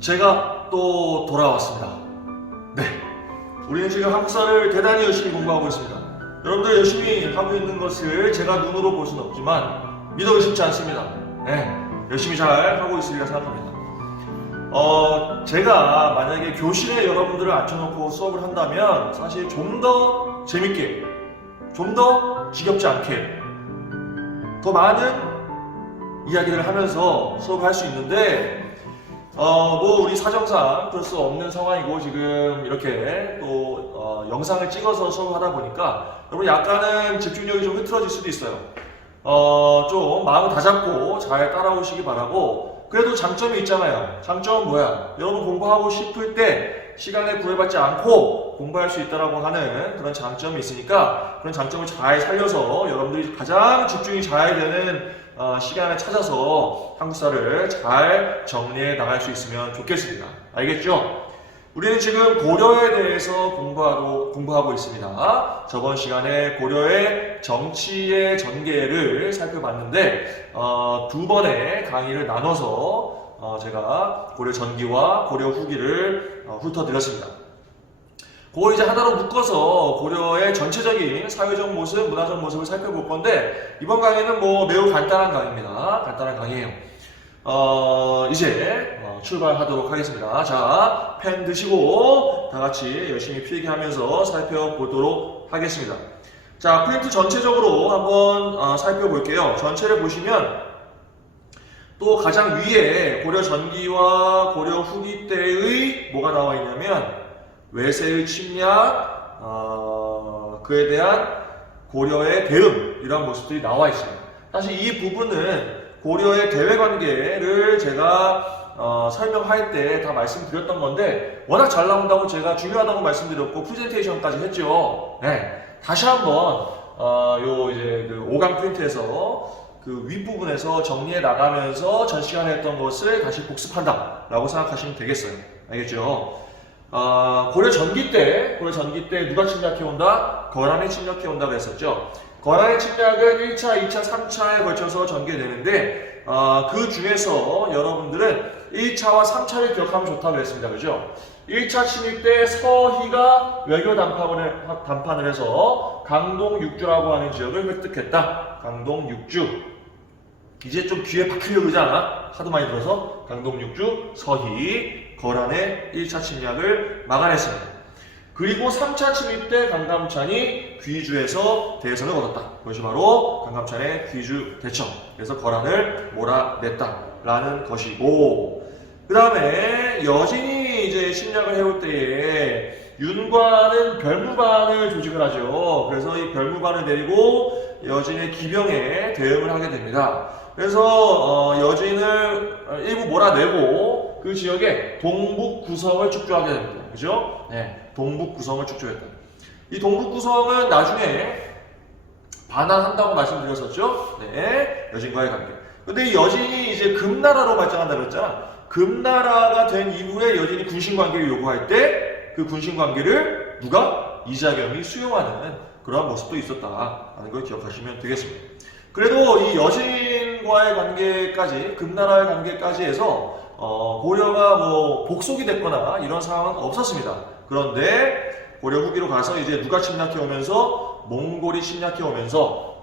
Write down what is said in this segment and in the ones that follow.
제가 또 돌아왔습니다. 네, 우리는 지금 한국사를 대단히 열심히 공부하고 있습니다. 여러분들 열심히 하고 있는 것을 제가 눈으로 볼 수는 없지만 믿어 의심치 않습니다. 네, 열심히 잘 하고 있으리라 생각합니다. 제가 만약에 교실에 여러분들을 앉혀놓고 수업을 한다면 사실 좀 더 재밌게, 좀 더 지겹지 않게, 더 많은 이야기를 하면서 수업을 할 수 있는데 뭐 우리 사정상 그럴 수 없는 상황이고 지금 이렇게 또 영상을 찍어서 수업을 하다 보니까 여러분 약간은 집중력이 좀 흐트러질 수도 있어요. 좀 마음을 다잡고 잘 따라오시기 바라고. 그래도 장점이 있잖아요. 장점은 뭐야? 여러분 공부하고 싶을 때 시간에 구애받지 않고 공부할 수 있다라고 하는 그런 장점이 있으니까 그런 장점을 잘 살려서 여러분들이 가장 집중이 잘 되는 시간을 찾아서 한국사를 잘 정리해 나갈 수 있으면 좋겠습니다. 알겠죠? 우리는 지금 고려에 대해서 공부하고 있습니다. 저번 시간에 고려의 정치의 전개를 살펴봤는데 두 번의 강의를 나눠서 제가 고려 전기와 고려 후기를 훑어드렸습니다. 그걸 이제 하나로 묶어서 고려의 전체적인 사회적 모습, 문화적 모습을 살펴볼 건데 이번 강의는 뭐 매우 간단한 강의입니다. 간단한 강의예요. 이제 출발하도록 하겠습니다. 자, 펜 드시고 다 같이 열심히 필기하면서 살펴보도록 하겠습니다. 자, 프린트 전체적으로 한번 살펴볼게요. 전체를 보시면 또 가장 위에 고려 전기와 고려 후기 때의 뭐가 나와 있냐면 외세의 침략, 그에 대한 고려의 대응 이런 모습들이 나와 있어요. 사실 이 부분은 고려의 대외관계를 제가 설명할 때 다 말씀드렸던 건데 워낙 잘 나온다고 제가 중요하다고 말씀드렸고 프레젠테이션까지 했죠. 네, 다시 한번 요 이제 그 5강 프린트에서 그 윗부분에서 정리해 나가면서 전 시간에 했던 것을 다시 복습한다 라고 생각하시면 되겠어요. 알겠죠? 고려 전기 때 누가 침략해 온다? 거란이 침략해 온다고 했었죠. 거란의 침략은 1차, 2차, 3차에 걸쳐서 전개되는데 그 중에서 여러분들은 1차와 3차를 기억하면 좋다고 했습니다. 그죠? 1차 침입 때 서희가 외교 담판을 해서 강동 육주라고 하는 지역을 획득했다. 강동 육주. 이제 좀 귀에 박히려고 그러지 않아? 하도 많이 들어서 강동 육주, 서희, 거란의 1차 침략을 막아냈습니다. 그리고 3차 침입 때 강감찬이 귀주에서 대선을 얻었다. 그것이 바로 강감찬의 귀주 대첩. 그래서 거란을 몰아냈다라는 것이고, 그 다음에 여진이 이제 침략을 해올 때에 윤과는 별무반을 조직을 하죠. 그래서 이 별무반을 데리고 여진의 기병에 대응을 하게 됩니다. 그래서 여진을 일부 몰아내고 그 지역에 동북 구성을 축조하게 됩니다. 그죠? 네, 동북 구성을 축조했다. 이 동북 구성은 나중에 반환한다고 말씀드렸었죠. 네, 여진과의 관계. 근데 이 여진이 이제 금나라로 발전한다고 했잖아. 금나라가 된 이후에 여진이 군신 관계를 요구할 때 그 군신 관계를 누가? 이자겸이 수용하는 그런 모습도 있었다라는 걸 기억하시면 되겠습니다. 그래도 이 여진과의 관계까지, 금나라의 관계까지 해서 고려가 뭐 복속이 됐거나 이런 상황은 없었습니다. 그런데 고려 후기로 가서 이제 누가 침략해 오면서 몽골이 침략해 오면서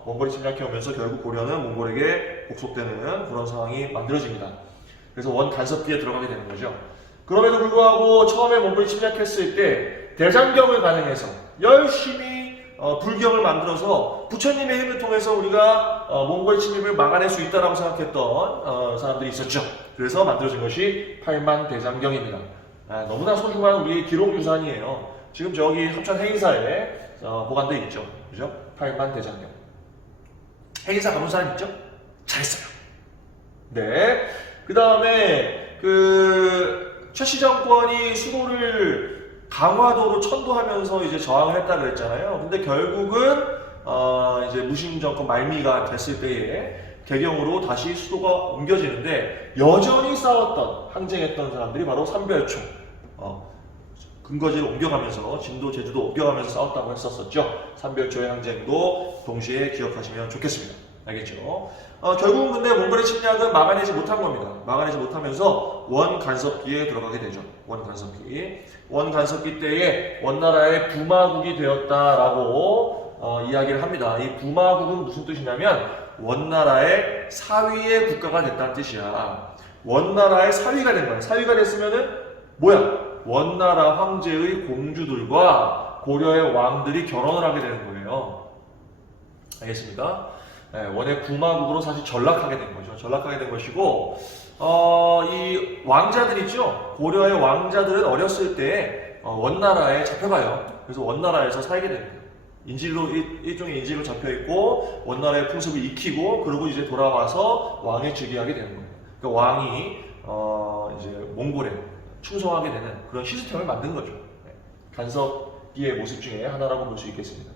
결국 고려는 몽골에게 복속되는 그런 상황이 만들어집니다. 그래서 원 간섭기에 들어가게 되는 거죠. 그럼에도 불구하고 처음에 몽골이 침략했을 때 대장경을 가능해서 열심히 불경을 만들어서 부처님의 힘을 통해서 우리가 몽골 침입을 막아낼 수 있다라고 생각했던 사람들이 있었죠. 그래서 만들어진 것이 팔만대장경입니다. 너무나 소중한 우리의 기록 유산이에요. 지금 저기 합천 해인사에 보관되어 있죠. 그죠? 팔만대장경. 해인사 가본 사람 있죠? 잘했어요. 네. 그 다음에 최씨 정권이 수도를 강화도로 천도하면서 이제 저항을 했다고 그랬잖아요. 근데 결국은 이제 무신 정권 말미가 됐을 때에 개경으로 다시 수도가 옮겨지는데 여전히 싸웠던, 항쟁했던 사람들이 바로 삼별초. 근거지를 옮겨가면서 진도, 제주도 옮겨가면서 싸웠다고 했었었죠. 삼별초의 항쟁도 동시에 기억하시면 좋겠습니다. 알겠죠? 결국은 근데 몽골의 침략은 막아내지 못한 겁니다. 막아내지 못하면서 원간섭기에 들어가게 되죠. 원간섭기. 원간섭기 때에 원나라의 부마국이 되었다라고 이야기를 합니다. 이 부마국은 무슨 뜻이냐면 원나라의 사위의 국가가 됐다는 뜻이야. 원나라의 사위가 된 거야. 사위가 됐으면은 뭐야? 원나라 황제의 공주들과 고려의 왕들이 결혼을 하게 되는 거예요. 알겠습니까? 네, 원의 부마국으로 사실 전락하게 된 거죠. 전락하게 된 것이고, 이 왕자들이죠. 고려의 왕자들은 어렸을 때 원나라에 잡혀가요. 그래서 원나라에서 살게 됩니다. 인질로 일종의 인질로 잡혀 있고 원나라의 풍습을 익히고 그리고 이제 돌아와서 왕에 즉위하게 되는 거예요. 그러니까 왕이 이제 몽골에 충성하게 되는 그런 시스템을 만든 거죠. 네. 간섭기의 모습 중에 하나라고 볼 수 있겠습니다.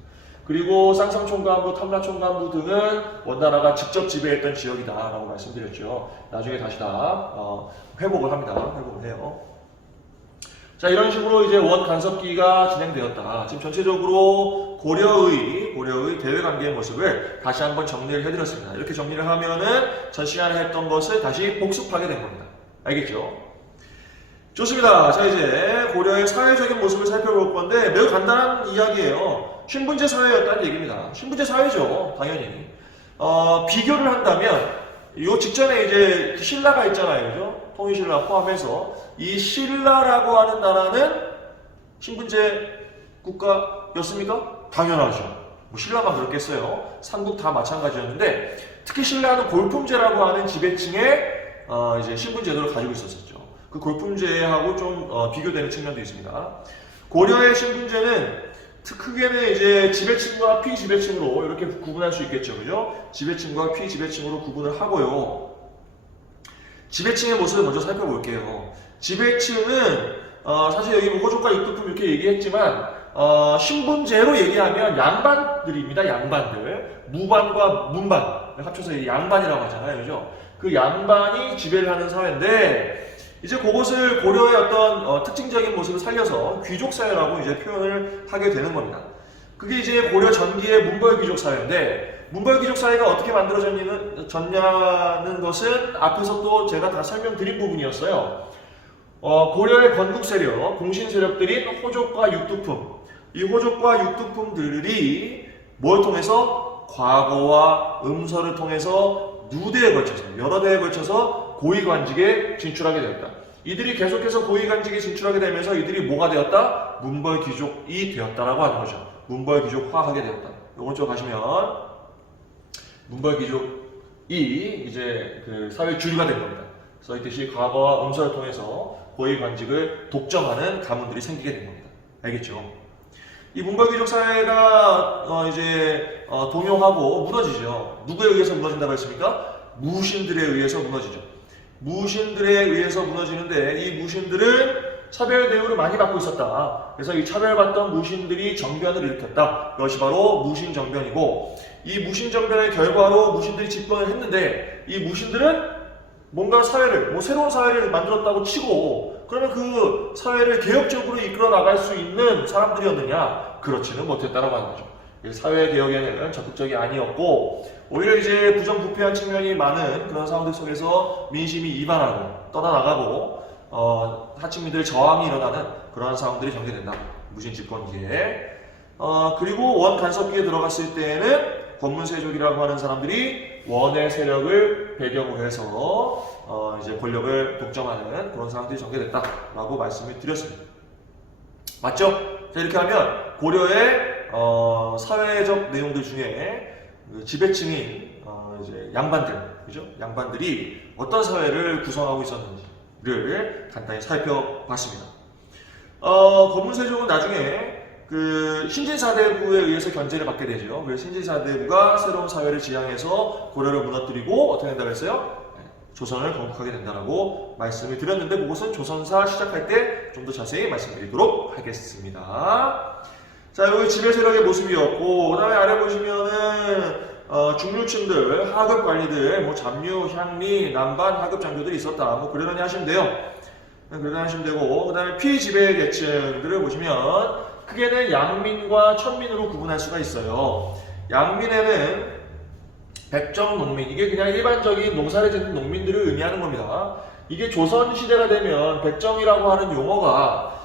그리고 쌍성총관부, 탐라총관부 등은 원나라가 직접 지배했던 지역이다라고 말씀드렸죠. 나중에 다시 다 회복을 합니다. 회복을 해요. 자, 이런 식으로 이제 원간섭기가 진행되었다. 지금 전체적으로 고려의 대외관계의 모습을 다시 한번 정리를 해드렸습니다. 이렇게 정리를 하면은 전 시간에 했던 것을 다시 복습하게 된 겁니다. 알겠죠? 좋습니다. 자, 이제 고려의 사회적인 모습을 살펴볼 건데 매우 간단한 이야기예요. 신분제 사회였다는 얘기입니다. 신분제 사회죠. 당연히. 비교를 한다면 요 직전에 이제 신라가 있잖아요. 그죠? 통일신라 포함해서 이 신라라고 하는 나라는 신분제 국가였습니까? 당연하죠. 뭐 신라만 그렇겠어요. 삼국 다 마찬가지였는데 특히 신라는 골품제라고 하는 지배층의 이제 신분제도를 가지고 있었었죠. 그 골품제하고 좀 비교되는 측면도 있습니다. 고려의 신분제는 크게는 이제 지배층과 피지배층으로 이렇게 구분할 수 있겠죠. 그죠? 지배층과 피지배층으로 구분을 하고요. 지배층의 모습을 먼저 살펴볼게요. 지배층은 사실 여기 뭐 호족과 육두품 이렇게 얘기했지만 신분제로 얘기하면 양반들입니다. 양반들. 무반과 문반 합쳐서 양반이라고 하잖아요. 그죠? 그 양반이 지배를 하는 사회인데 이제 그것을 고려의 어떤 특징적인 모습을 살려서 귀족사회라고 이제 표현을 하게 되는 겁니다. 그게 이제 고려 전기의 문벌귀족사회인데 문벌귀족사회가 어떻게 만들어졌냐는 것은 앞에서 또 제가 다 설명드린 부분이었어요. 고려의 건국 세력, 공신 세력들인 호족과 육두품, 이 호족과 육두품들이 뭘 통해서 과거와 음서를 통해서 누대에 걸쳐서 여러 대에 걸쳐서 고위관직에 진출하게 되었다. 이들이 계속해서 고위관직에 진출하게 되면서 이들이 뭐가 되었다? 문벌귀족이 되었다라고 하는 거죠. 문벌귀족화하게 되었다. 오른쪽 가시면 문벌귀족이 이제 그 사회 주류가 된 겁니다. 그래서 이듯이 과거와 음서를 통해서 고위관직을 독점하는 가문들이 생기게 된 겁니다. 알겠죠? 이 문벌귀족 사회가 이제 동용하고 무너지죠. 누구에 의해서 무너진다고 했습니까? 무신들에 의해서 무너지죠. 무신들에 의해서 무너지는데 이 무신들은 차별 대우를 많이 받고 있었다. 그래서 이 차별받던 무신들이 정변을 일으켰다. 이것이 바로 무신정변이고 이 무신정변의 결과로 무신들이 집권을 했는데 이 무신들은 뭔가 사회를 새로운 사회를 만들었다고 치고 그러면 그 사회를 개혁적으로 이끌어 나갈 수 있는 사람들이었느냐? 그렇지는 못했다라고 하는 거죠. 사회 개혁에는 적극적이 아니었고 오히려 이제 부정부패한 측면이 많은 그런 상황들 속에서 민심이 이반하고 떠나나가고 하층민들의 저항이 일어나는 그러한 상황들이 전개된다. 무신 집권기에 그리고 원간섭기에 들어갔을 때에는 권문세족이라고 하는 사람들이 원의 세력을 배경으로 해서 이제 권력을 독점하는 그런 상황들이 전개됐다라고 말씀을 드렸습니다. 맞죠? 자, 이렇게 하면 고려의 사회적 내용들 중에 지배층인 이제 양반들, 그죠? 양반들이 어떤 사회를 구성하고 있었는지를 간단히 살펴봤습니다. 권문세족은 나중에 그 신진사대부에 의해서 견제를 받게 되죠. 그래서 신진사대부가 새로운 사회를 지향해서 고려를 무너뜨리고 어떻게 된다고 했어요? 조선을 건국하게 된다고 말씀을 드렸는데 그것은 조선사 시작할 때 좀 더 자세히 말씀드리도록 하겠습니다. 자, 여기 지배 세력의 모습이었고, 그 다음에 아래 보시면은 중류층들, 하급 관리들, 뭐 잡류, 향리, 남반, 하급 장교들이 있었다. 뭐 그러려니 하시면 돼요. 그러려니 하시면 되고, 그 다음에 피지배 계층들을 보시면 크게는 양민과 천민으로 구분할 수가 있어요. 양민에는 백정농민, 이게 그냥 일반적인 농사를 짓는 농민들을 의미하는 겁니다. 이게 조선시대가 되면 백정이라고 하는 용어가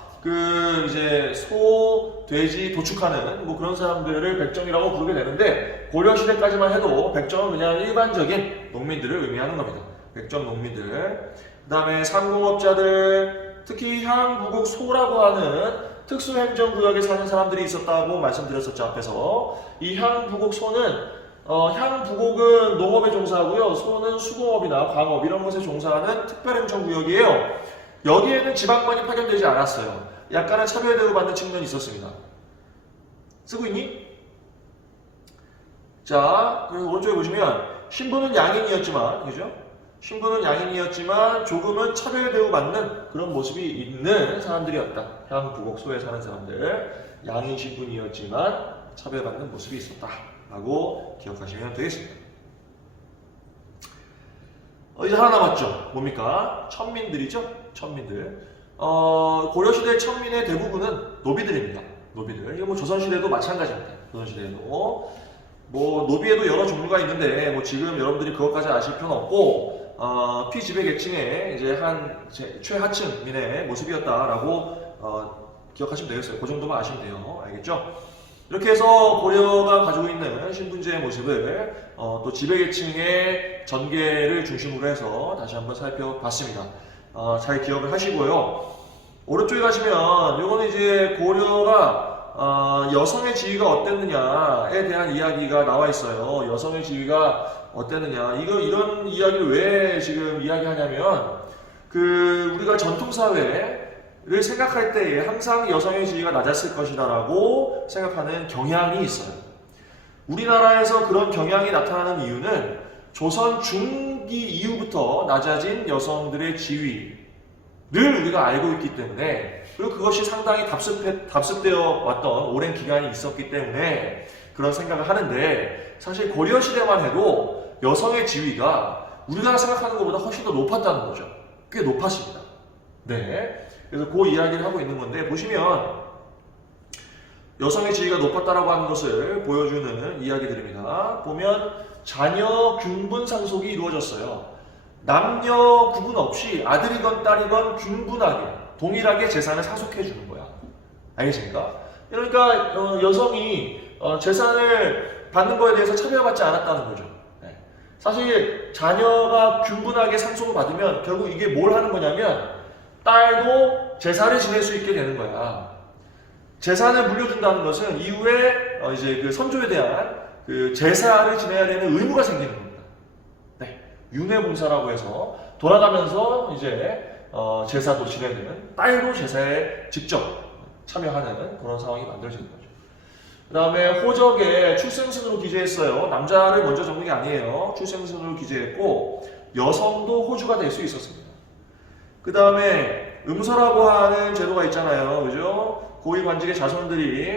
이제 소, 돼지 도축하는 뭐 그런 사람들을 백정이라고 부르게 되는데, 고려시대까지만 해도 백정은 그냥 일반적인 농민들을 의미하는 겁니다. 백정 농민들. 그 다음에 상공업자들, 특히 향부곡 소라고 하는 특수행정구역에 사는 사람들이 있었다고 말씀드렸었죠, 앞에서. 이 향부곡 소는 향부곡은 농업에 종사하고요, 소는 수공업이나 광업 이런 것에 종사하는 특별행정구역이에요. 여기에는 지방만이 파견되지 않았어요. 약간의 차별 대우받는 측면이 있었습니다. 쓰고 있니? 자, 그래서 오른쪽에 보시면 신부는 양인이었지만, 그죠? 신부는 양인이었지만 조금은 차별 대우받는 그런 모습이 있는 사람들이었다. 향부곡소에 사는 사람들, 양인 신분이었지만 차별받는 모습이 있었다 라고 기억하시면 되겠습니다. 이제 하나 남았죠. 뭡니까? 천민들이죠. 천민들. 고려시대 천민의 대부분은 노비들입니다. 노비들. 이거 뭐 조선시대도 마찬가지입니다. 조선시대에도. 뭐 노비에도 여러 종류가 있는데 뭐 지금 여러분들이 그것까지 아실 필요는 없고, 피지배계층의 이제 한 최하층민의 모습이었다라고 기억하시면 되겠어요. 그 정도만 아시면 돼요. 알겠죠? 이렇게 해서 고려가 가지고 있는 신분제의 모습을 또 지배계층의 전개를 중심으로 해서 다시 한번 살펴봤습니다. 잘 기억을 하시고요. 오른쪽에 가시면 요거는 이제 고려가 여성의 지위가 어땠느냐에 대한 이야기가 나와 있어요. 여성의 지위가 어땠느냐. 이런 이야기를 왜 지금 이야기하냐면, 우리가 전통사회를 생각할 때에 항상 여성의 지위가 낮았을 것이다라고 생각하는 경향이 있어요. 우리나라에서 그런 경향이 나타나는 이유는 조선 중기 이후부터 낮아진 여성들의 지위를 우리가 알고 있기 때문에, 그리고 그것이 상당히 답습되어 왔던 오랜 기간이 있었기 때문에 그런 생각을 하는데, 사실 고려시대만 해도 여성의 지위가 우리가 생각하는 것보다 훨씬 더 높았다는 거죠. 꽤 높았습니다. 네. 그래서 그 이야기를 하고 있는 건데, 보시면 여성의 지위가 높았다라고 하는 것을 보여주는 이야기들입니다. 보면 자녀 균분 상속이 이루어졌어요. 남녀 구분 없이 아들이건 딸이건 균분하게 동일하게 재산을 상속해 주는 거야. 알겠습니까? 그러니까 여성이 재산을 받는 거에 대해서 차별받지 않았다는 거죠. 네. 사실 자녀가 균분하게 상속을 받으면 결국 이게 뭘 하는 거냐면, 딸도 제사를 지낼 수 있게 되는 거야. 재산을 물려준다는 것은 이후에 이제 그 선조에 대한 제사를 지내야 되는 의무가 생기는 겁니다. 네, 윤회봉사라고 해서 돌아가면서 이제 제사도 지내는, 딸도 제사에 직접 참여하는 그런 상황이 만들어지는 거죠. 그 다음에 호적에 출생순으로 기재했어요. 남자를 먼저 적는 게 아니에요. 출생순으로 기재했고, 여성도 호주가 될 수 있었습니다. 그 다음에 음서라고 하는 제도가 있잖아요. 그죠? 고위 관직의 자손들이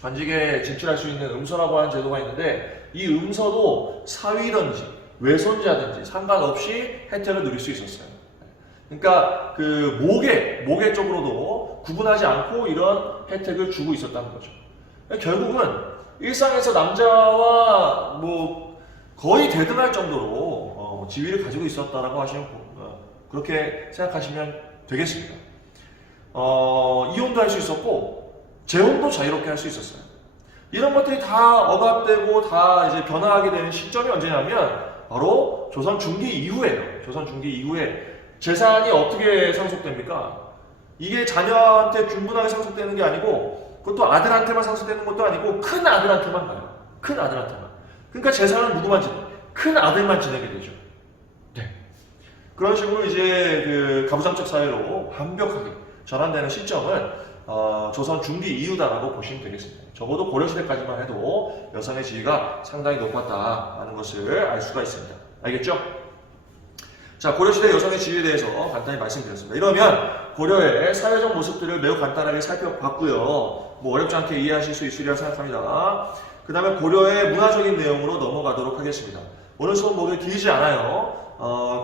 관직에 진출할 수 있는 음서라고 하는 제도가 있는데, 이 음서도 사위든지 외손자든지 상관없이 혜택을 누릴 수 있었어요. 그러니까 모계 쪽으로도 구분하지 않고 이런 혜택을 주고 있었다는 거죠. 결국은 일상에서 남자와 뭐 거의 대등할 정도로 지위를 가지고 있었다라고 하시면 그렇게 생각하시면 되겠습니다. 이혼도 할 수 있었고 재혼도 자유롭게 할 수 있었어요. 이런 것들이 다 억압되고 다 이제 변화하게 되는 시점이 언제냐면 바로 조선 중기 이후에요. 조선 중기 이후에 재산이 어떻게 상속됩니까? 이게 자녀한테 균분하게 상속되는 게 아니고, 그것도 아들한테만 상속되는 것도 아니고 큰 아들한테만 가요. 큰 아들한테만. 그러니까 재산은 누구만 지내? 큰 아들만 지내게 되죠. 네. 그런 식으로 이제 가부장적 사회로 완벽하게 전환되는 시점은 조선 중기 이후다라고 보시면 되겠습니다. 적어도 고려시대까지만 해도 여성의 지위가 상당히 높았다는 것을 알 수가 있습니다. 알겠죠? 자, 고려시대 여성의 지위에 대해서 간단히 말씀드렸습니다. 이러면 고려의 사회적 모습들을 매우 간단하게 살펴봤고요. 뭐 어렵지 않게 이해하실 수 있으리라 생각합니다. 그 다음에 고려의 문화적인 내용으로 넘어가도록 하겠습니다. 오늘 수업 모두 길지 않아요.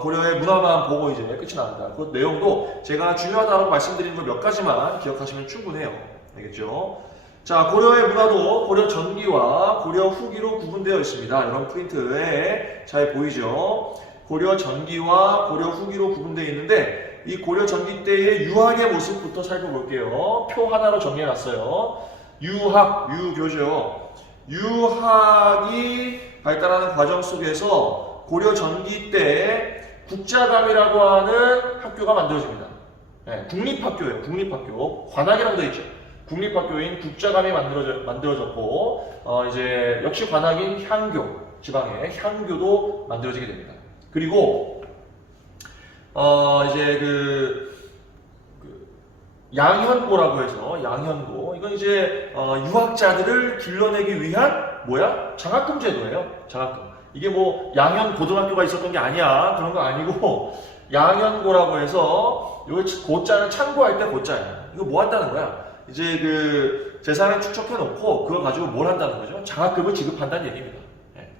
고려의 문화만 보고 이제 끝이 납니다. 그 내용도 제가 중요하다고 말씀드린 거 몇 가지만 기억하시면 충분해요. 알겠죠? 자, 고려의 문화도 고려 전기와 고려 후기로 구분되어 있습니다. 이런 프린트에 잘 보이죠? 고려 전기와 고려 후기로 구분되어 있는데 이 고려 전기 때의 유학의 모습부터 살펴볼게요. 표 하나로 정리해놨어요. 유학, 유교죠. 유학이 발달하는 과정 속에서 고려 전기 때 국자감이라고 하는 학교가 만들어집니다. 네, 국립학교예요. 국립학교. 관악이라고 되어 있죠. 국립학교인 국자감이 만들어졌고, 이제 역시 관악인 향교, 지방의 향교도 만들어지게 됩니다. 그리고 이제 양현고라고 해서 양현고, 이건 이제 유학자들을 길러내기 위한 뭐야? 장학금 제도예요. 장학금. 이게 뭐 양현 고등학교가 있었던 게 아니야. 그런 거 아니고 양현고라고 해서 요 고자는 참고할 때 고자예요. 이거 뭐 한다는 거야? 이제 그 재산을 축적해 놓고 그걸 가지고 뭘 한다는 거죠? 장학금을 지급한다는 얘기입니다. 네.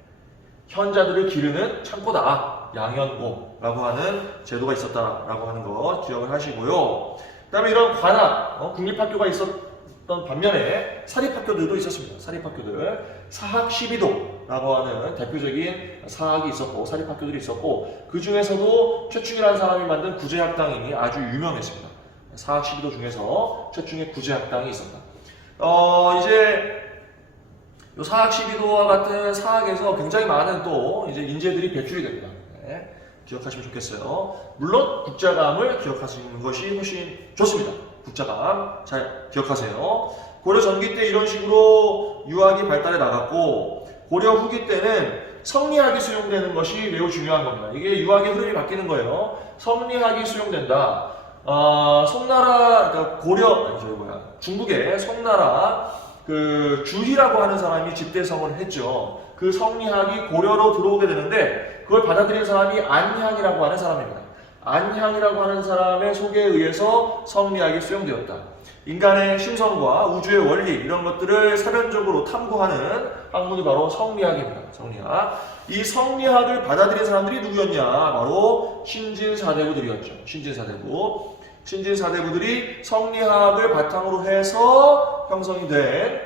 현자들을 기르는 창고다. 양현고라고 하는 제도가 있었다라고 하는 거 기억을 하시고요. 그 다음에 이런 관악, 국립학교가 있었던 반면에 사립학교들도 있었습니다. 사립학교들. 사학 12도라고 하는 대표적인 사학이 있었고, 사립학교들이 있었고, 그 중에서도 최충이라는 사람이 만든 구제학당이 아주 유명했습니다. 사학 12도 중에서 최충의 구제학당이 있었다. 이제 요 사학 12도와 같은 사학에서 굉장히 많은 또 이제 인재들이 배출이 됩니다. 네, 기억하시면 좋겠어요. 물론 국자감을 기억하시는 것이 훨씬 좋습니다. 국자감 잘 기억하세요. 고려 전기 때 이런 식으로 유학이 발달해 나갔고, 고려 후기 때는 성리학이 수용되는 것이 매우 중요한 겁니다. 이게 유학의 흐름이 바뀌는 거예요. 성리학이 수용된다. 송나라, 그러니까 중국의 송나라 그 주희라고 하는 사람이 집대성을 했죠. 그 성리학이 고려로 들어오게 되는데 그걸 받아들인 사람이 안향이라고 하는 사람입니다. 안향이라고 하는 사람의 소개에 의해서 성리학이 수용되었다. 인간의 심성과 우주의 원리 이런 것들을 사변적으로 탐구하는 학문이 바로 성리학입니다. 성리학. 이 성리학을 받아들인 사람들이 누구였냐? 바로 신진사대부들이었죠. 신진사대부. 신진사대부들이 성리학을 바탕으로 해서 형성이 된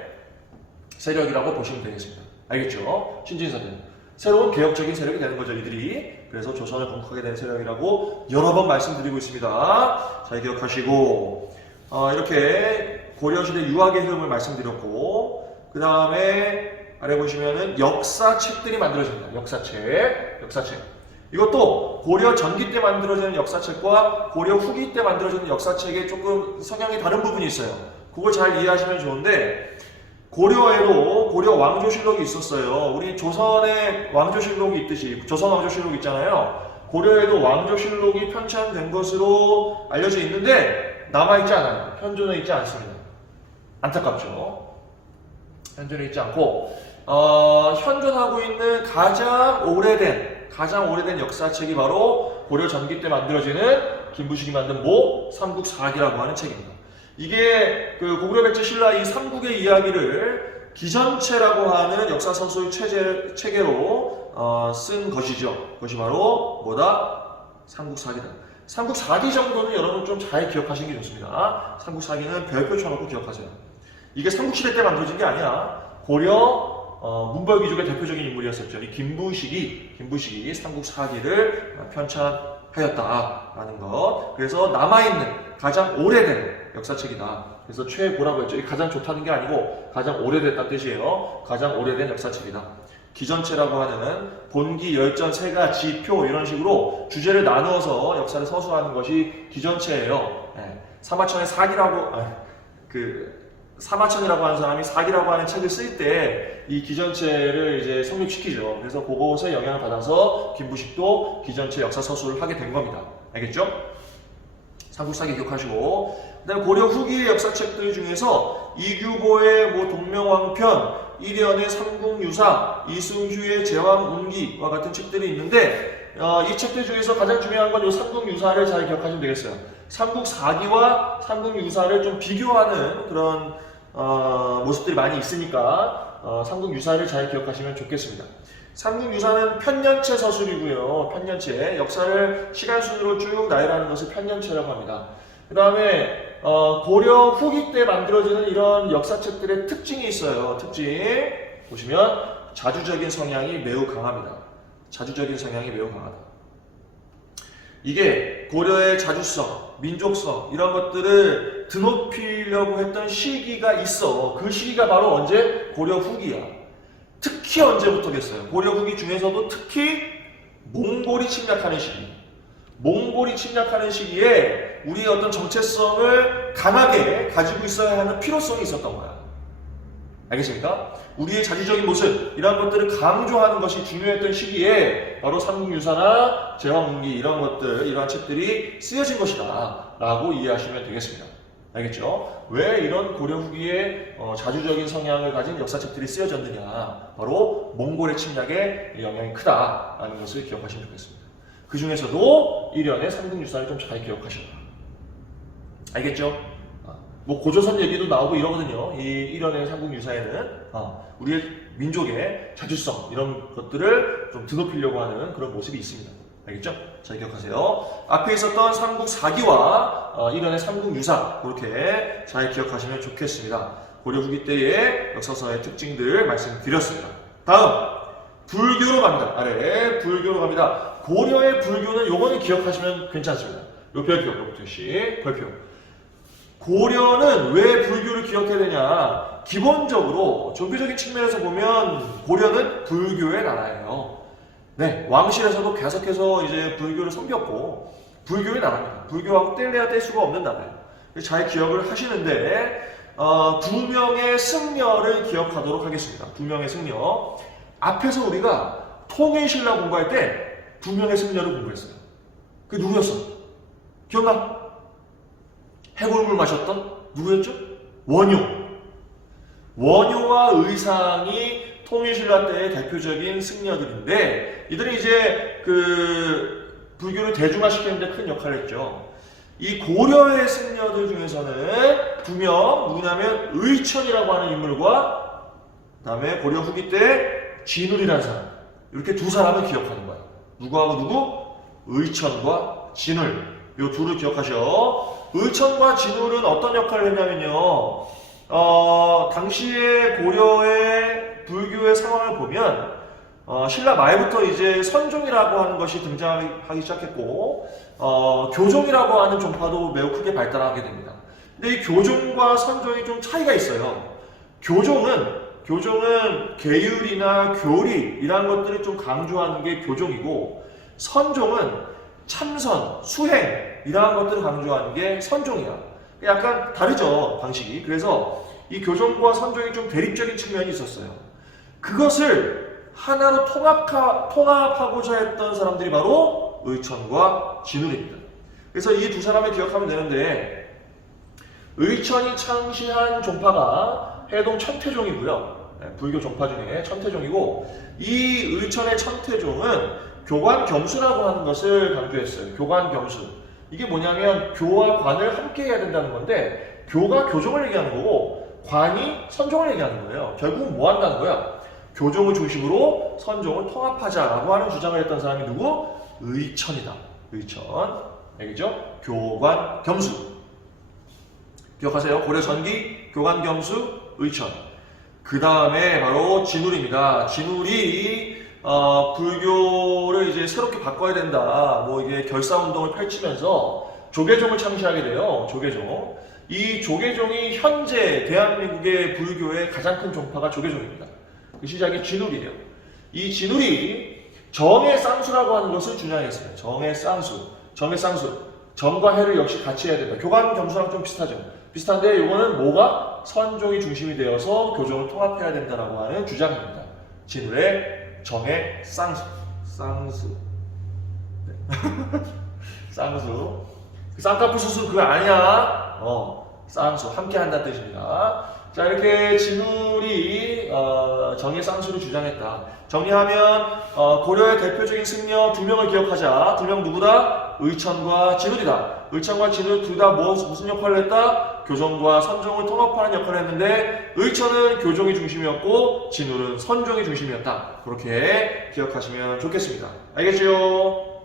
세력이라고 보시면 되겠습니다. 알겠죠? 신진사대부. 새로운 개혁적인 세력이 되는 거죠, 이들이. 그래서 조선을 건국하게 된 세력이라고 여러 번 말씀드리고 있습니다. 잘 기억하시고, 이렇게 고려시대 유학의 흐름을 말씀드렸고, 그 다음에 아래 보시면은 역사책들이 만들어집니다. 역사책. 이것도 고려 전기 때 만들어지는 역사책과 고려 후기 때 만들어지는 역사책에 조금 성향이 다른 부분이 있어요. 그걸 잘 이해하시면 좋은데, 고려에도 고려 왕조실록이 있었어요. 우리 조선의 왕조실록이 있듯이 조선 왕조실록 있잖아요. 고려에도 왕조실록이 편찬된 것으로 알려져 있는데 남아있지 않아요. 현존해 있지 않습니다. 안타깝죠. 현존해 있지 않고 현존하고 있는 가장 오래된 역사책이 바로 고려 전기 때 만들어지는 김부식이 만든 삼국사기라고 하는 책입니다. 이게 그 고구려 백제 신라 이 삼국의 이야기를 기전체라고 하는 역사 서술 체계로 쓴 것이죠. 그것이 바로 삼국사기다. 삼국사기 정도는 여러분 좀 잘 기억하시는 게 좋습니다. 삼국사기는 별표 쳐놓고 기억하세요. 이게 삼국시대 때 만들어진 게 아니야. 고려 문벌귀족의 대표적인 인물이었었죠. 이 김부식이 삼국사기를 편찬하였다라는 것. 그래서 남아있는 가장 오래된 역사책이다. 그래서 최고라고 했죠. 이 가장 좋다는 게 아니고 가장 오래됐다는 뜻이에요. 가장 오래된 역사책이다. 기전체라고 하는 본기, 열전, 세가, 지표 이런 식으로 주제를 나누어서 역사를 서술하는 것이 기전체예요. 네. 사마천이라고 하는 사람이 사기라고 하는 책을 쓸 때 이 기전체를 이제 성립시키죠. 그래서 그것에 영향을 받아서 김부식도 기전체 역사 서술을 하게 된 겁니다. 알겠죠? 삼국사기 기억하시고, 그다음에 고려 후기의 역사책들 중에서 이규보의 동명왕편, 이련의 삼국유사, 이승휴의 제왕운기와 같은 책들이 있는데 이 책들 중에서 가장 중요한 건 이 삼국유사를 잘 기억하시면 되겠어요. 삼국사기와 삼국유사를 좀 비교하는 그런 모습들이 많이 있으니까 삼국유사를 잘 기억하시면 좋겠습니다. 삼국유사는 편년체 서술이고요. 편년체, 역사를 시간순으로 쭉 나열하는 것을 편년체라고 합니다. 그 다음에 고려 후기 때 만들어지는 이런 역사책들의 특징이 있어요. 특징 보시면 자주적인 성향이 매우 강합니다. 자주적인 성향이 매우 강하다. 이게 고려의 자주성, 민족성 이런 것들을 드높이려고 했던 시기가 있어. 그 시기가 바로 언제? 고려 후기야. 특히 언제부터겠어요? 고려 후기 중에서도 특히 몽골이 침략하는 시기. 몽골이 침략하는 시기에 우리의 어떤 정체성을 강하게 가지고 있어야 하는 필요성이 있었던 거야. 알겠습니까? 우리의 자주적인 모습 이런 것들을 강조하는 것이 중요했던 시기에 바로 삼국유사나 제왕문기 이런 것들, 이러한 책들이 쓰여진 것이다 라고 이해하시면 되겠습니다. 알겠죠? 왜 이런 고려 후기에 자주적인 성향을 가진 역사책들이 쓰여졌느냐, 바로 몽골의 침략에 영향이 크다라는 것을 기억하시면 좋겠습니다. 그 중에서도 일련의 삼국유사를 좀 잘 기억하셔라. 알겠죠? 뭐 고조선 얘기도 나오고 이러거든요. 이 일련의 삼국유사에는 우리의 민족의 자주성 이런 것들을 좀 드높이려고 하는 그런 모습이 있습니다. 알겠죠? 잘 기억하세요. 앞에 있었던 삼국사기와 일련의 삼국유사 그렇게 잘 기억하시면 좋겠습니다. 고려 후기 때의 역사서의 특징들 말씀드렸습니다. 다음 불교로 갑니다. 아래 불교로 갑니다. 고려의 불교는 요거는 기억하시면 괜찮습니다. 요 별표, 요 표시, 별표. 고려는 왜 불교를 기억해야 되냐? 기본적으로 종교적인 측면에서 보면 고려는 불교의 나라예요. 네, 왕실에서도 계속해서 이제 불교를 섬겼고 불교의 나라입니다. 불교하고 뗄래야 뗄 수가 없는 나라예요. 잘 기억을 하시는데 두 명의 승려를 기억하도록 하겠습니다. 두 명의 승려. 앞에서 우리가 통일신라 공부할 때 두 명의 승려를 공부했어요. 그게 누구였어? 기억나? 해골물 마셨던 누구였죠? 원효. 원효와 의상이 통일신라 때의 대표적인 승려들인데 이들이 이제 그 불교를 대중화시키는데 큰 역할을 했죠. 이 고려의 승려들 중에서는 두 명 누구냐면 의천이라고 하는 인물과 그다음에 고려 후기 때 진울이라는 사람 이렇게 두 사람을 기억하는 거야. 누구하고 누구? 의천과 진울. 이 둘을 기억하셔. 의천과 진울은 어떤 역할을 했냐면요. 당시에 고려의 불교의 상황을 보면 신라 말부터 이제 선종이라고 하는 것이 등장하기 시작했고 교종이라고 하는 종파도 매우 크게 발달하게 됩니다. 근데 이 교종과 선종이 좀 차이가 있어요. 교종은 계율이나 교리 이런 것들을 좀 강조하는 게 교종이고 선종은 참선, 수행 이러한 것들을 강조하는 게 선종이야. 약간 다르죠, 방식이. 그래서 이 교종과 선종이 좀 대립적인 측면이 있었어요. 그것을 하나로 통합하고자 했던 사람들이 바로 의천과 진울입니다. 그래서 이 두 사람을 기억하면 되는데 의천이 창시한 종파가 해동 천태종이고요. 불교 종파 중에 천태종이고 이 의천의 천태종은 교관겸수라고 하는 것을 강조했어요. 교관겸수. 이게 뭐냐면 교와 관을 함께 해야 된다는 건데 교가 교종을 얘기하는 거고 관이 선종을 얘기하는 거예요. 결국은 뭐 한다는 거야? 교종을 중심으로 선종을 통합하자라고 하는 주장을 했던 사람이 누구? 의천이다. 의천. 알겠죠? 교관겸수. 기억하세요. 고려 전기 교관겸수 의천. 그 다음에 바로 진울입니다. 진울이 불교를 이제 새롭게 바꿔야 된다. 뭐 이게 결사운동을 펼치면서 조계종을 창시하게 돼요. 조계종. 이 조계종이 현재 대한민국의 불교의 가장 큰 종파가 조계종입니다. 그 시작이 진울이에요. 이 진울이 정의 쌍수라고 하는 것을 주장했어요. 정의 쌍수. 정과 해를 역시 같이 해야 된다. 교관겸수랑 좀 비슷하죠. 비슷한데 이거는 뭐가? 선종이 중심이 되어서 교종을 통합해야 된다라고 하는 주장입니다. 진울의 정의 쌍수. 네. 쌍수. 그 쌍꺼풀 수술 그거 아니야? 쌍수. 함께 한다는 뜻입니다. 자, 이렇게 진울이 정의 쌍수를 주장했다. 정리하면 고려의 대표적인 승려 두 명을 기억하자. 두 명 누구다? 의천과 진울이다. 의천과 진울 둘 다 무슨 역할을 했다? 교종과 선종을 통합하는 역할을 했는데 의천은 교종이 중심이었고 진울은 선종이 중심이었다. 그렇게 기억하시면 좋겠습니다. 알겠죠?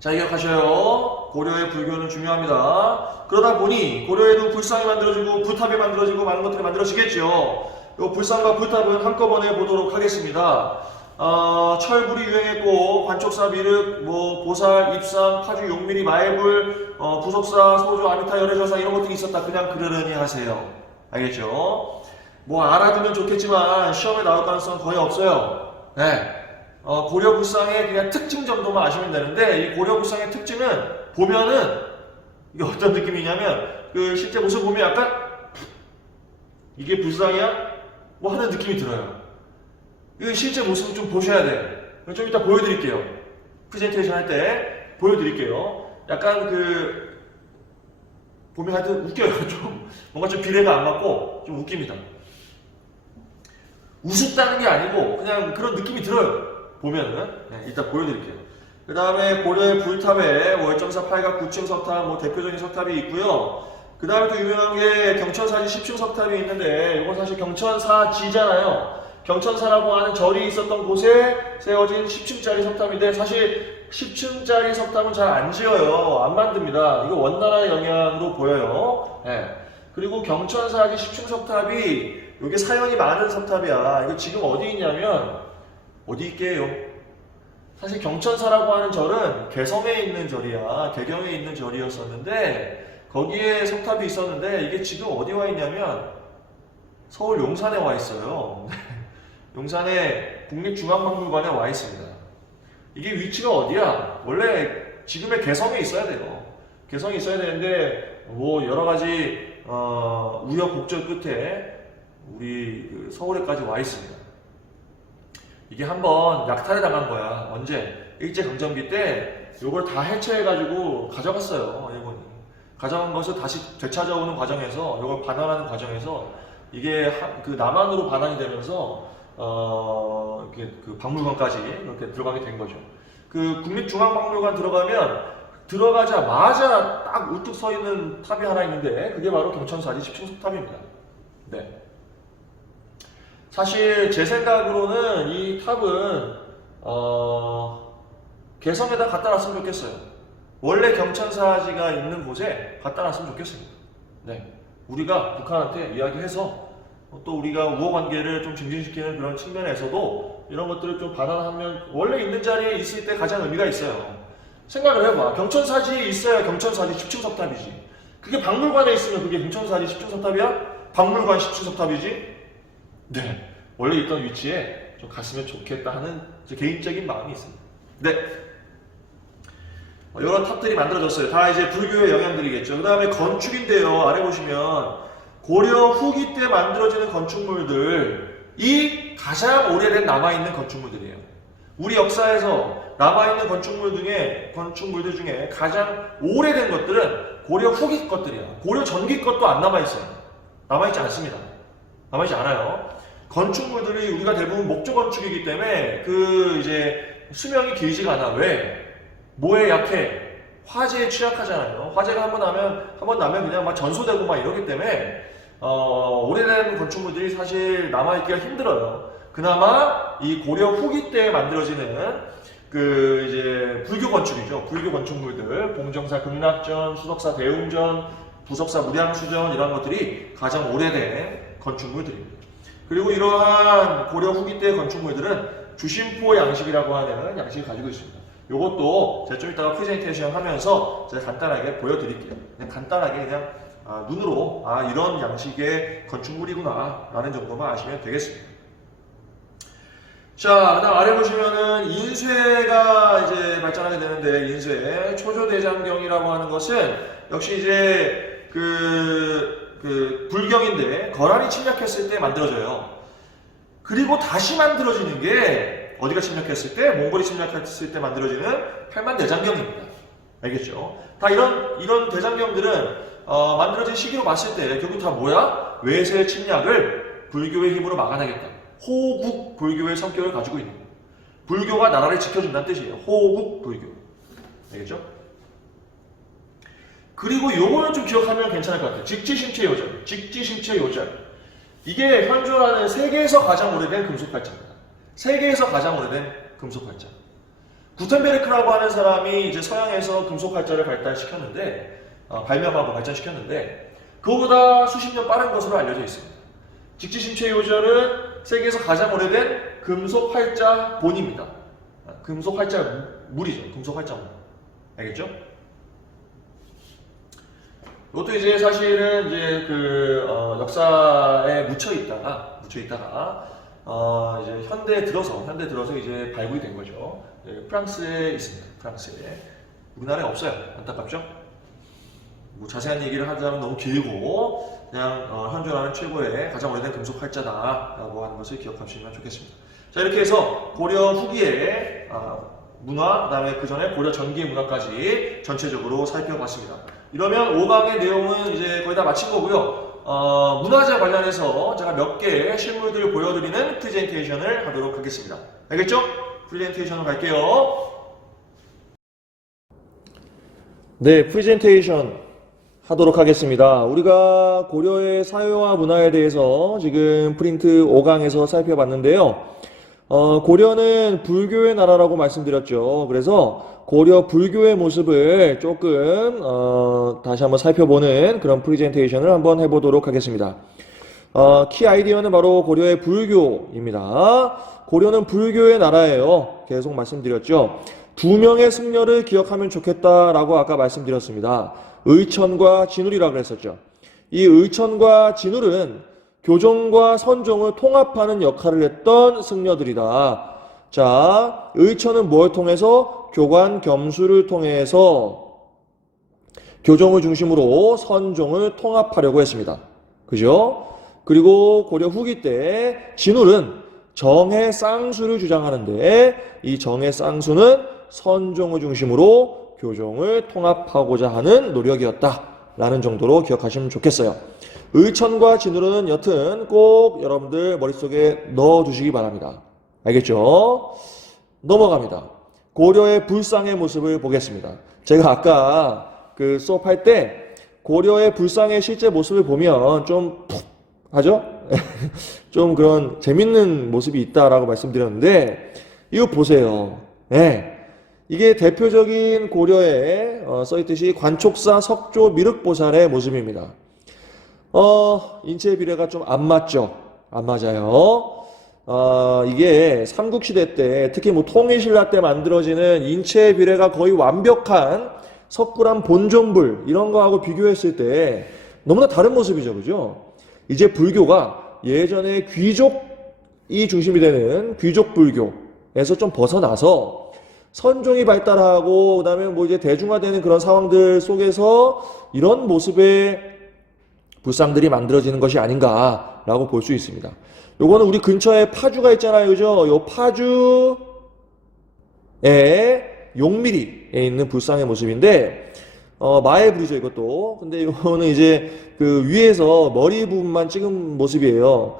자, 기억하셔요. 고려의 불교는 중요합니다. 그러다 보니 고려에도 불상이 만들어지고 불탑이 만들어지고 많은 것들이 만들어지겠죠. 이 불상과 불탑은 한꺼번에 보도록 하겠습니다. 철불이 유행했고 관촉사, 비륵, 보살, 입상, 파주, 용미리, 마애불, 부속사, 소주, 아미타, 열애조사 이런 것들이 있었다. 그냥 그러려니 하세요. 알겠죠? 알아두면 좋겠지만 시험에 나올 가능성은 거의 없어요. 네. 고려 불상의 그냥 특징 정도만 아시면 되는데 이 고려 불상의 특징은 보면은 이게 어떤 느낌이냐면 그 실제 모습 보면 약간 이게 불상이야? 하는 느낌이 들어요. 이 실제 모습을 좀 보셔야 돼요. 좀 이따 보여드릴게요. 프레젠테이션 할 때 보여드릴게요. 약간 보면 하여튼 웃겨요. 좀 뭔가 좀 비례가 안 맞고 좀 웃깁니다. 우습다는 게 아니고 그냥 그런 느낌이 들어요. 보면은 이따 보여드릴게요. 그 다음에 고려의 불탑에 1.4 8각 9층 석탑 대표적인 석탑이 있고요. 그 다음에 또 유명한 게 경천사지 10층 석탑이 있는데 이건 사실 경천사지잖아요. 경천사라고 하는 절이 있었던 곳에 세워진 10층짜리 석탑인데 사실 10층짜리 석탑은 잘 안 지어요. 안 만듭니다. 이거 원나라의 영향으로 보여요. 네. 그리고 경천사지 10층 석탑이 이게 사연이 많은 석탑이야. 이거 지금 어디 있냐면 어디 있게요? 사실 경천사라고 하는 절은 개성에 있는 절이야. 개경에 있는 절이었었는데 거기에 석탑이 있었는데 이게 지금 어디 와 있냐면 서울 용산에 와 있어요. 용산의 국립중앙박물관에 와 있습니다. 이게 위치가 어디야? 원래 지금의 개성에 있어야 돼요. 개성이 있어야 되는데 여러 가지 우여곡절 끝에 우리 서울에까지 와 있습니다. 이게 한번 약탈을 당한 거야. 언제? 일제강점기 때 이걸 다 해체해가지고 가져갔어요. 일본이. 가져간 것을 다시 되찾아오는 과정에서 이걸 반환하는 과정에서 이게 남한으로 반환이 되면서 이렇게 그 박물관까지 이렇게 들어가게 된 거죠. 그 국립중앙박물관 들어가자마자 딱 우뚝 서 있는 탑이 하나 있는데 그게 바로 경천사지 10층 석탑입니다. 네. 사실 제 생각으로는 이 탑은 개성에다 갖다 놨으면 좋겠어요. 원래 경천사지가 있는 곳에 갖다 놨으면 좋겠습니다. 네. 우리가 북한한테 이야기해서 또 우리가 우호관계를 좀 증진시키는 그런 측면에서도 이런 것들을 좀 반환하면 원래 있는 자리에 있을 때 가장 의미가 있어요. 생각을 해봐. 경천사지에 있어야 경천사지 10층 석탑이지. 그게 박물관에 있으면 그게 경천사지 10층 석탑이야? 박물관 10층 석탑이지? 네. 원래 있던 위치에 좀 갔으면 좋겠다 하는 제 개인적인 마음이 있습니다. 네. 이런 탑들이 만들어졌어요. 다 이제 불교의 영향들이겠죠. 그 다음에 건축인데요. 아래 보시면 고려 후기 때 만들어지는 건축물들이 가장 오래된 남아있는 건축물들이에요. 우리 역사에서 남아있는 건축물들 중에 가장 오래된 것들은 고려 후기 것들이야. 고려 전기 것도 안 남아있어요. 남아있지 않습니다. 남아있지 않아요. 건축물들이 우리가 대부분 목조 건축이기 때문에 이제 수명이 길지가 않아. 왜? 뭐에 약해? 화재에 취약하잖아요. 화재가 한 번 나면 그냥 막 전소되고 막 이러기 때문에 오래된 건축물들이 사실 남아있기가 힘들어요. 그나마 이 고려 후기 때 만들어지는 이제 불교 건축이죠. 불교 건축물들, 봉정사 극락전, 수덕사 대웅전, 부석사 무량수전 이런 것들이 가장 오래된 건축물들입니다. 그리고 이러한 고려 후기 때 건축물들은 주심포 양식이라고 하는 양식을 가지고 있습니다. 이것도 제가 좀 이따가 프레젠테이션 하면서 제가 간단하게 보여드릴게요. 그냥 간단하게 그냥 눈으로 이런 양식의 건축물이구나 라는 정도만 아시면 되겠습니다. 자, 그다음 아래 보시면은 인쇄가 이제 발전하게 되는데 인쇄 초조대장경이라고 하는 것은 역시 이제 불경인데 거란이 침략했을 때 만들어져요. 그리고 다시 만들어지는 게 어디가 침략했을 때? 몽골이 침략했을 때 만들어지는 팔만대장경입니다. 알겠죠? 다 이런 대장경들은 만들어진 시기로 봤을 때 결국 다 뭐야? 외세 침략을 불교의 힘으로 막아내겠다. 호국 불교의 성격을 가지고 있는 거예요. 불교가 나라를 지켜준다는 뜻이에요. 호국 불교. 알겠죠? 그리고 요거는 좀 기억하면 괜찮을 것 같아요. 직지심체요절. 직지심체요절. 이게 현존하는 세계에서 가장 오래된 금속발자입니다. 세계에서 가장 오래된 금속발자. 구텐베르크라고 하는 사람이 이제 서양에서 금속 활자를 발명하고 발전시켰는데 그거보다 수십 년 빠른 것으로 알려져 있습니다. 직지심체 요절은 세계에서 가장 오래된 금속 활자 본입니다. 금속 활자 물이죠. 금속 활자 물. 알겠죠? 이것도 이제 사실은 이제 역사에 묻혀 있다가 이제 현대에 들어서 이제 발굴이 된 거죠. 프랑스에 있습니다. 프랑스에. 우리나라에 없어요. 안타깝죠? 뭐 자세한 얘기를 하자면 너무 길고 그냥 현존하는 최고의 가장 오래된 금속 활자다라고 하는 것을 기억하시면 좋겠습니다. 자, 이렇게 해서 고려 후기의 문화, 그다음에 그 전에 고려 전기의 문화까지 전체적으로 살펴봤습니다. 이러면 5강의 내용은 이제 거의 다 마친 거고요. 문화재 관련해서 제가 몇 개의 실물들을 보여드리는 프레젠테이션을 하도록 하겠습니다. 알겠죠? 프레젠테이션으로 갈게요. 네, 프레젠테이션 하도록 하겠습니다. 우리가 고려의 사회와 문화에 대해서 지금 프린트 5강에서 살펴봤는데요. 고려는 불교의 나라라고 말씀드렸죠. 그래서 고려 불교의 모습을 조금 다시 한번 살펴보는 그런 프레젠테이션을 한번 해보도록 하겠습니다. 키 아이디어는 바로 고려의 불교입니다. 고려는 불교의 나라예요. 계속 말씀드렸죠. 두 명의 승려를 기억하면 좋겠다라고 아까 말씀드렸습니다. 의천과 진울이라고 그랬었죠. 이 의천과 진울은 교종과 선종을 통합하는 역할을 했던 승려들이다. 자, 의천은 뭘 통해서? 교관 겸수를 통해서 교종을 중심으로 선종을 통합하려고 했습니다. 그죠? 그리고 고려 후기 때 진울은 정해 쌍수를 주장하는데 이 정해 쌍수는 선종을 중심으로 교종을 통합하고자 하는 노력이었다라는 정도로 기억하시면 좋겠어요. 의천과 진울은 여튼 꼭 여러분들 머릿속에 넣어두시기 바랍니다. 알겠죠? 넘어갑니다. 고려의 불상의 모습을 보겠습니다. 제가 아까 수업할 때 고려의 불상의 실제 모습을 보면 좀 푹 하죠? 좀 그런 재밌는 모습이 있다라고 말씀드렸는데 이거 보세요. 네. 이게 대표적인 고려에 써있듯이 관촉사 석조 미륵보살의 모습입니다. 인체 비례가 좀 안 맞죠? 안 맞아요. 이게 삼국시대 때 특히 뭐 통일신라 때 만들어지는 인체 비례가 거의 완벽한 석굴암 본존불 이런 거하고 비교했을 때 너무나 다른 모습이죠. 그죠? 이제 불교가 예전에 귀족이 중심이 되는 귀족 불교에서 좀 벗어나서 선종이 발달하고 그다음에 뭐 이제 대중화되는 그런 상황들 속에서 이런 모습의 불상들이 만들어지는 것이 아닌가라고 볼 수 있습니다. 요거는 우리 근처에 파주가 있잖아요. 그죠? 요 파주에 용미리에 있는 불상의 모습인데 마애불이죠, 이것도. 근데 이거는 이제 위에서 머리 부분만 찍은 모습이에요.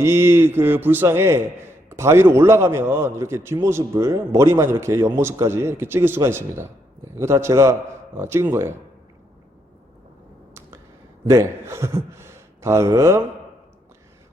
이 불상에 바위로 올라가면 이렇게 뒷모습을 머리만 이렇게 옆모습까지 이렇게 찍을 수가 있습니다. 이거 다 제가 찍은 거예요. 네. 다음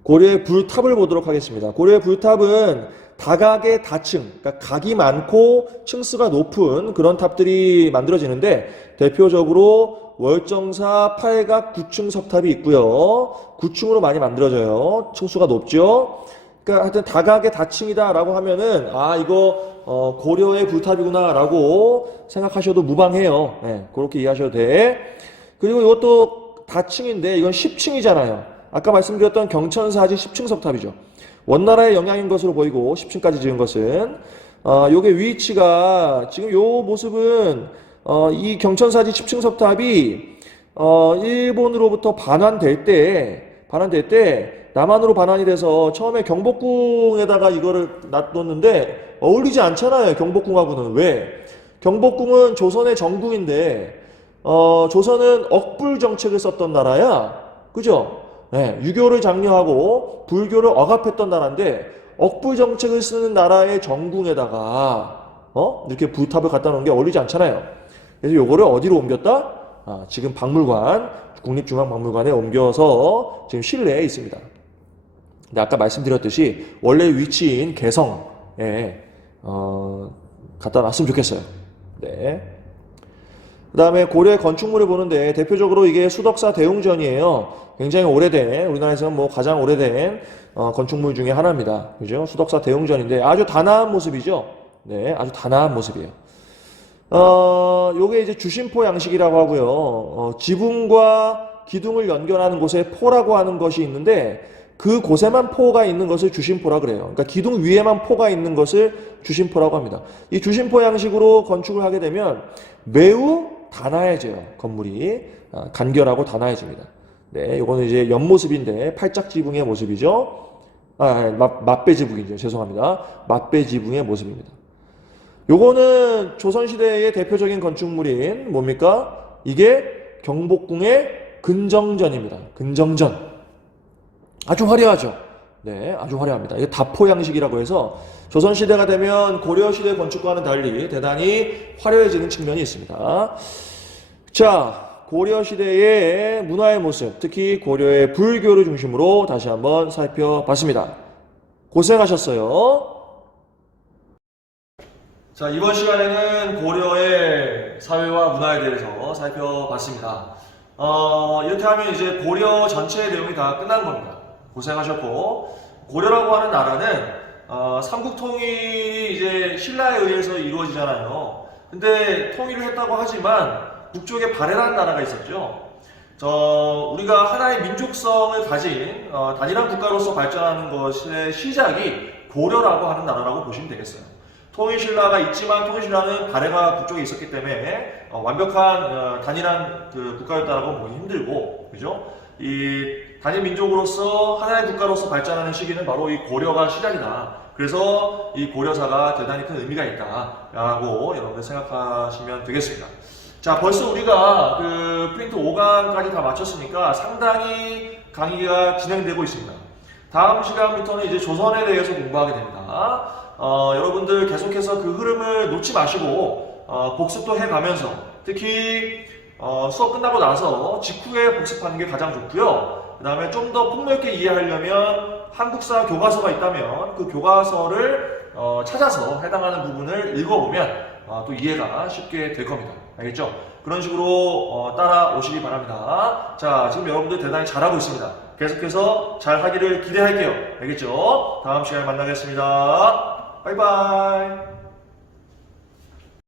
고려의 불탑을 보도록 하겠습니다. 고려의 불탑은 다각의 다층, 그러니까 각이 많고 층수가 높은 그런 탑들이 만들어지는데 대표적으로 월정사 8각 9층 석탑이 있고요. 9층으로 많이 만들어져요. 층수가 높죠. 그러니까 하여튼 다각의 다층이다라고 하면은 이거 고려의 불탑이구나라고 생각하셔도 무방해요. 네, 그렇게 이해하셔도 돼. 그리고 이것도 다층인데 이건 10층이잖아요. 아까 말씀드렸던 경천사지 10층 석탑이죠. 원나라의 영향인 것으로 보이고 10층까지 지은 것은 요게 위치가 지금 요 모습은 이 경천사지 10층 석탑이 일본으로부터 반환될 때 남한으로 반환이 돼서 처음에 경복궁에다가 이거를 놔뒀는데 어울리지 않잖아요. 경복궁하고는. 왜? 경복궁은 조선의 정궁인데 조선은 억불 정책을 썼던 나라야. 그죠? 네, 유교를 장려하고 불교를 억압했던 나라인데 억불 정책을 쓰는 나라의 정궁에다가 이렇게 불탑을 갖다 놓은 게 어울리지 않잖아요. 그래서 요거를 어디로 옮겼다? 지금 박물관, 국립중앙박물관에 옮겨서 지금 실내에 있습니다. 근데 아까 말씀드렸듯이 원래 위치인 개성에 갖다 놨으면 좋겠어요. 네. 그 다음에 고려의 건축물을 보는데 대표적으로 이게 수덕사 대웅전이에요. 굉장히 오래된, 우리나라에서는 뭐 가장 오래된 건축물 중에 하나입니다. 그죠? 수덕사 대웅전인데 아주 단아한 모습이죠. 네, 아주 단아한 모습이에요. 요게 이제 주심포 양식이라고 하고요. 지붕과 기둥을 연결하는 곳에 포라고 하는 것이 있는데 그 곳에만 포가 있는 것을 주심포라 그래요. 그러니까 기둥 위에만 포가 있는 것을 주심포라고 합니다. 이 주심포 양식으로 건축을 하게 되면 매우 단아해져요. 건물이 간결하고 단아해집니다. 네, 요거는 이제 옆모습인데 팔짝 지붕의 모습이죠. 맞배 지붕이죠. 죄송합니다. 맞배 지붕의 모습입니다. 요거는 조선시대의 대표적인 건축물인 뭡니까? 이게 경복궁의 근정전입니다. 근정전. 아주 화려하죠. 네, 아주 화려합니다. 이게 다포 양식이라고 해서 조선시대가 되면 고려시대 건축과는 달리 대단히 화려해지는 측면이 있습니다. 자, 고려시대의 문화의 모습, 특히 고려의 불교를 중심으로 다시 한번 살펴봤습니다. 고생하셨어요. 자, 이번 시간에는 고려의 사회와 문화에 대해서 살펴봤습니다. 이렇게 하면 이제 고려 전체의 내용이 다 끝난 겁니다. 고생하셨고, 고려라고 하는 나라는 삼국통일이 이제 신라에 의해서 이루어지잖아요. 근데 통일을 했다고 하지만 북쪽에 발해라는 나라가 있었죠. 우리가 하나의 민족성을 가진 단일한 국가로서 발전하는 것의 시작이 고려라고 하는 나라라고 보시면 되겠어요. 통일신라가 있지만 통일신라는 발해가 북쪽에 있었기 때문에 완벽한 단일한 그 국가였다라고 보기 힘들고, 그죠? 이 단일 민족으로서 하나의 국가로서 발전하는 시기는 바로 이 고려가 시작이다. 그래서 이 고려사가 대단히 큰 의미가 있다라고 여러분들 생각하시면 되겠습니다. 자, 벌써 우리가 그 프린트 5강까지 다 마쳤으니까 상당히 강의가 진행되고 있습니다. 다음 시간부터는 이제 조선에 대해서 공부하게 됩니다. 여러분들 계속해서 그 흐름을 놓지 마시고 복습도 해가면서 특히 수업 끝나고 나서 직후에 복습하는 게 가장 좋고요. 그 다음에 좀 더 폭넓게 이해하려면 한국사 교과서가 있다면 그 교과서를 찾아서 해당하는 부분을 읽어보면 또 이해가 쉽게 될 겁니다. 알겠죠? 그런 식으로 따라오시기 바랍니다. 자, 지금 여러분들 대단히 잘하고 있습니다. 계속해서 잘 하기를 기대할게요. 알겠죠? 다음 시간에 만나겠습니다. 바이바이.